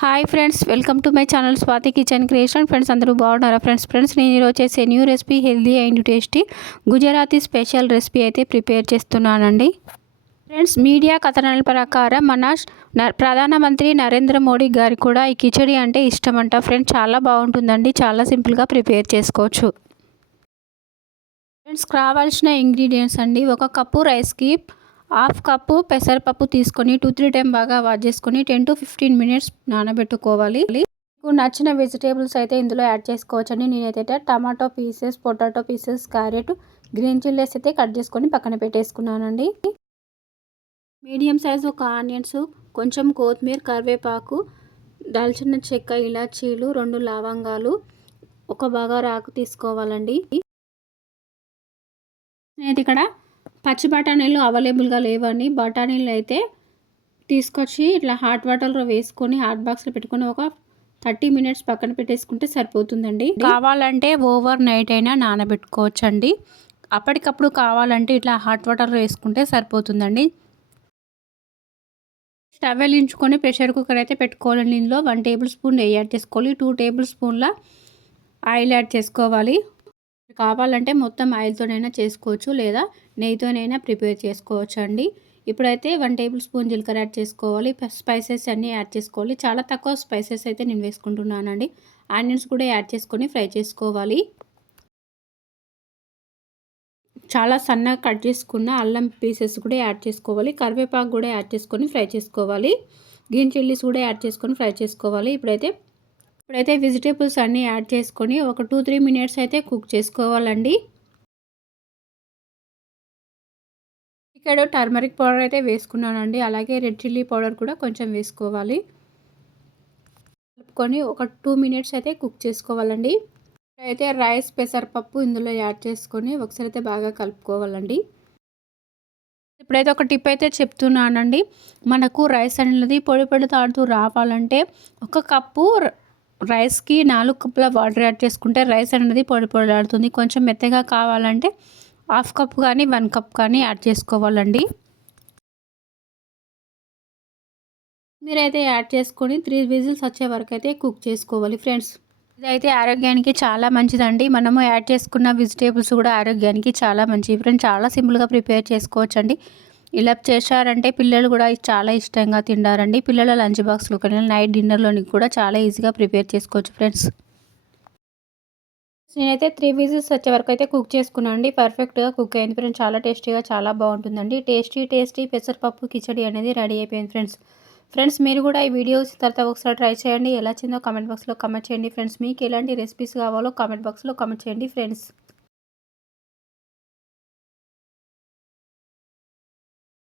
Hi friends, welcome to my channel Swathi kitchen creation. Friends అందరూ బాగున్నారా? Friends నేను ఈరోజు చేసే new recipe healthy and tasty Gujarati special recipe అయితే ప్రిపేర్ చేస్తున్నానండి. ఫ్రెండ్స్, మీడియా కథనాల ప్రకారం మన ప్రధానమంత్రి నరేంద్ర మోడీ గారికి కూడా ఈ కిచడి అంటే ఇష్టమంట. ఫ్రెండ్స్, చాలా బాగుంటుందండి, చాలా సింపుల్గా ప్రిపేర్ చేసుకోవచ్చు. ఫ్రెండ్స్, కావాల్సిన ఇంగ్రీడియంట్స్ అండి: 1 కప్పు రైస్కి హాఫ్ కప్పు పెసరపప్పు తీసుకొని 2-3 టైం బాగా వాష్ చేసుకొని 10 to 15 మినిట్స్ నానబెట్టుకోవాలి. మీకు నచ్చిన వెజిటేబుల్స్ అయితే ఇందులో యాడ్ చేసుకోవచ్చండి. నేనైతే tomato pieces, potato pieces, carrot, green chillies అయితే కట్ చేసుకొని పక్కన పెట్టేసుకున్నానండి. మీడియం సైజ్ ఒక ఆనియన్స్, కొంచెం కొత్తిమీర, కరివేపాకు, దాల్చిన చెక్క, ఇలాచీలు, 2 లవంగాలు, ఒక బగారా ఆకు తీసుకోవాలండి. నేనైతే ఇక్కడ పచ్చి బఠానీలు అవైలబుల్గా లేవండి. బఠానీలు అయితే తీసుకొచ్చి ఇట్లా హాట్ వాటర్లో వేసుకొని హాట్ బాక్స్లో పెట్టుకొని ఒక 30 మినిట్స్ పక్కన పెట్టేసుకుంటే సరిపోతుందండి. కావాలంటే ఓవర్ నైట్ అయినా నానబెట్టుకోవచ్చండి. అప్పటికప్పుడు కావాలంటే ఇట్లా హాట్ వాటర్లో వేసుకుంటే సరిపోతుందండి. స్టవ్ వెలిగించుకొని ప్రెషర్ కుక్కర్ అయితే పెట్టుకోవాలండి. ఇందులో 1 టేబుల్ స్పూన్ నెయ్యి యాడ్ చేసుకోవాలి. 2 టేబుల్ స్పూన్ల ఆయిల్ యాడ్ చేసుకోవాలి. కావాలంటే మొత్తం ఆయిల్తోనైనా చేసుకోవచ్చు, లేదా నెయ్యితోనైనా ప్రిపేర్ చేసుకోవచ్చు అండి. ఇప్పుడైతే 1 టేబుల్ స్పూన్ జీలకర్ర యాడ్ చేసుకోవాలి. స్పైసెస్ అన్నీ యాడ్ చేసుకోవాలి. చాలా తక్కువ స్పైసెస్ అయితే నేను వేసుకుంటున్నానండి. ఆనియన్స్ కూడా యాడ్ చేసుకొని ఫ్రై చేసుకోవాలి. చాలా సన్నగా కట్ చేసుకున్న అల్లం పీసెస్ కూడా యాడ్ చేసుకోవాలి. కరివేపాకు కూడా యాడ్ చేసుకొని ఫ్రై చేసుకోవాలి. గ్రీన్ చిల్లీస్ కూడా యాడ్ చేసుకొని ఫ్రై చేసుకోవాలి. ఇప్పుడైతే వెజిటేబుల్స్ అన్నీ యాడ్ చేసుకొని ఒక 2-3 మినిట్స్ అయితే కుక్ చేసుకోవాలండి. ఇక్కడ టర్మరిక్ పౌడర్ అయితే వేసుకున్నానండి. అలాగే రెడ్ చిల్లీ పౌడర్ కూడా కొంచెం వేసుకోవాలి. కలుపుకొని ఒక 2 మినిట్స్ అయితే కుక్ చేసుకోవాలండి. అయితే రైస్, పెసరపప్పు ఇందులో యాడ్ చేసుకొని ఒకసారి అయితే బాగా కలుపుకోవాలండి. ఇప్పుడైతే ఒక టిప్ అయితే చెప్తున్నానండి. మనకు రైస్ అనేది పొడి తాడుతూ రావాలంటే 1 కప్పు రైస్కి 4 కప్పుల వాటర్ యాడ్ చేసుకుంటే రైస్ అనేది పొడిలాడుతుంది. కొంచెం మెత్తగా కావాలంటే హాఫ్ కప్ కానీ 1 కప్ కానీ యాడ్ చేసుకోవాలండి. మీరైతే యాడ్ చేసుకొని 3 విజిల్స్ వచ్చే వరకు అయితే కుక్ చేసుకోవాలి. ఫ్రెండ్స్, ఇదైతే ఆరోగ్యానికి చాలా మంచిదండి. మనము యాడ్ చేసుకున్న వెజిటేబుల్స్ కూడా ఆరోగ్యానికి చాలా మంచిది. ఫ్రెండ్స్, చాలా సింపుల్గా ప్రిపేర్ చేసుకోవచ్చండి. ఇలా చేశారంటే పిల్లలు కూడా చాలా ఇష్టంగా తింటారండి. పిల్లల లంచ్ బాక్స్లో కానీ నైట్ డిన్నర్లోనికి కూడా చాలా ఈజీగా ప్రిపేర్ చేసుకోవచ్చు. ఫ్రెండ్స్, నేనైతే 3 విజిల్స్ వచ్చే వరకు అయితే కుక్ చేసుకున్నాను అండి. పర్ఫెక్ట్గా కుక్ అయింది ఫ్రెండ్స్. చాలా టేస్టీగా, చాలా బాగుంటుందండి. టేస్టీ పెసరపప్పు కిచడి అనేది రెడీ అయిపోయింది ఫ్రెండ్స్. మీరు కూడా ఈ వీడియోస్ తర్వాత ఒకసారి ట్రై చేయండి. ఎలా వచ్చిందో కామెంట్ బాక్స్లో కామెంట్ చేయండి ఫ్రెండ్స్. మీకు ఎలాంటి రెసిపీస్ కావాలో కామెంట్ బాక్స్లో కామెంట్ చేయండి ఫ్రెండ్స్.